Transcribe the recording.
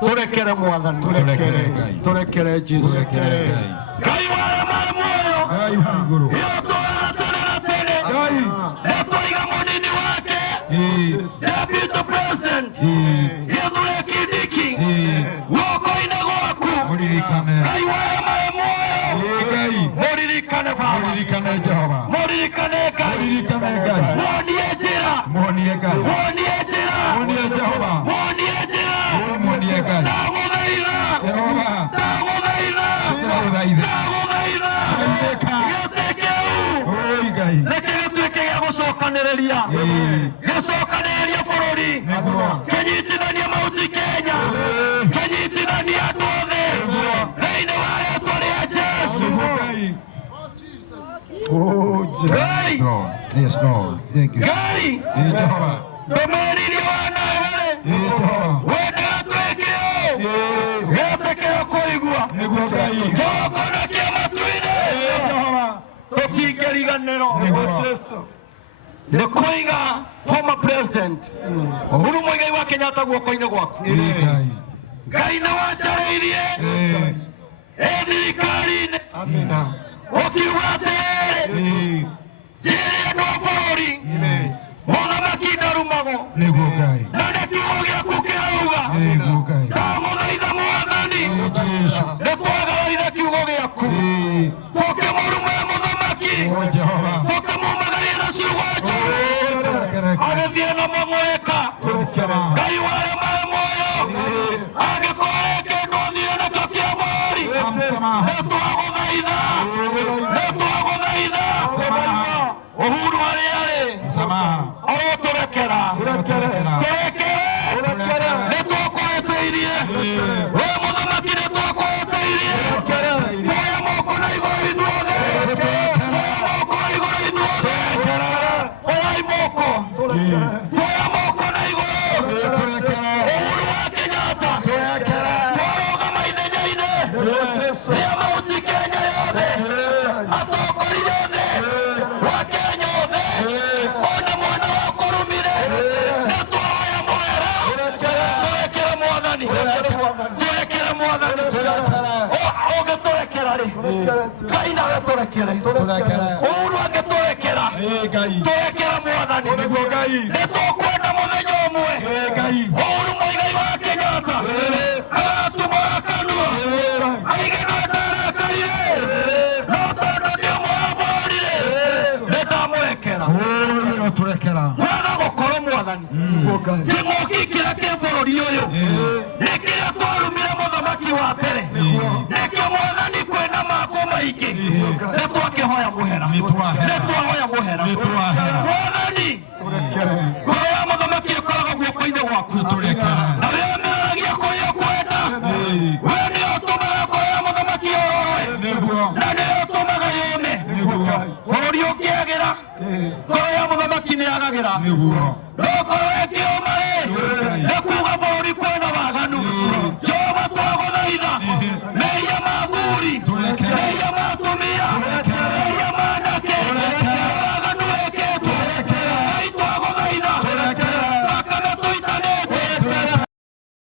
turekere mwathani turekere Jesu Ngai wa moyo Ngai wa nguru Ngai netoiga munini wake Deputy President Kithure Kindiki woko-inĩ gwaku Ngai wa moyo muririkane Baba muririkane Jehova muririkane Ngai muonie njĩra Jehova muonie Ngai Jehova reke gĩtuĩke gĩa gũcokanĩrĩria bũrũri kĩnyitithania mahuti Kenya kĩnyitithania andũ othe thĩinĩ wa rĩĩtwa rĩa Jesu Ngai Yes, Lord. Thank you. Ngai Jehova ndũmĩrĩri wanahere wendaga twĩke ũũ gĩtĩkĩra kũigua tũkonokia matu-inĩ tũtingĩriganĩrwo nĩ kũiga former president Uhuru Muigai wa Kenyatta guoko-inĩ gwaku Ngai nĩ wanjarĩirie thirikari-inĩ ũkiuga atĩrĩrĩ njĩre andũ a bũrũri mũthamaki ndarumagwo na nĩ kiugo gĩaku kĩrauga ndagũthaitha mwathani nĩ twagararire kiugo gĩaku tũkĩmũrume mũthamaki tũkĩmumagaria na ciugo njũru agĩthiĩ na mũgwĩka Ngai warĩ marĩ muoyo angĩkorwo kĩndũ athire nakĩo kĩa mweri nĩ twagũthaitha Uhuru arĩ arotũrekera nĩ twakwĩtĩirie we mũthamaki nĩ twakwĩtĩirie twoya moko na igũrũ ithuothe oyai moko twoya moko na igũrũ Uhuru wa Kenyatta twarũgama ithenya-inĩ rĩa mahuti Kenya yothe atongoria othe wa Kenya othe ona mwana wa kũrumire nĩ twahoya mũhera tũrekere mwathani ũngĩtũrekera rĩ Ngai nawe tũrekere Uhuru angĩtũrekera tũrekere mwathani nĩ tũkwenda mũthenya ũmwe Uhuru Muigai wa Kenyatta aratũmara kanua aige no ndarakarire no tondũ nĩ mũraborire nĩ ndamũrekera wega gũkorwo mwathani kĩng'ũki kĩrĩa kĩ bũrũri ũyũ nĩ kĩrĩa twarumire mũthamaki wa mbere nĩkĩo mwathani kwĩna mako maingĩ nĩ twakĩhoya mũhera mwathani ngoro ya mũthamaki ĩkoragwo guoko-inĩ gwaku na rĩrĩa meragia kũrĩa kwenda we nĩ ũtũmaga ngoro ya mũthamaki yororoe na nĩ ũtũmaga yũme bũrũri ũngĩagĩra ngoro ya mũthamaki nĩ yagagĩra no ngoro ĩngĩũma nĩ kuuga bũrũri kwĩna waganu Jehova twagũthaitha mehia ma athuri mehia ma atumia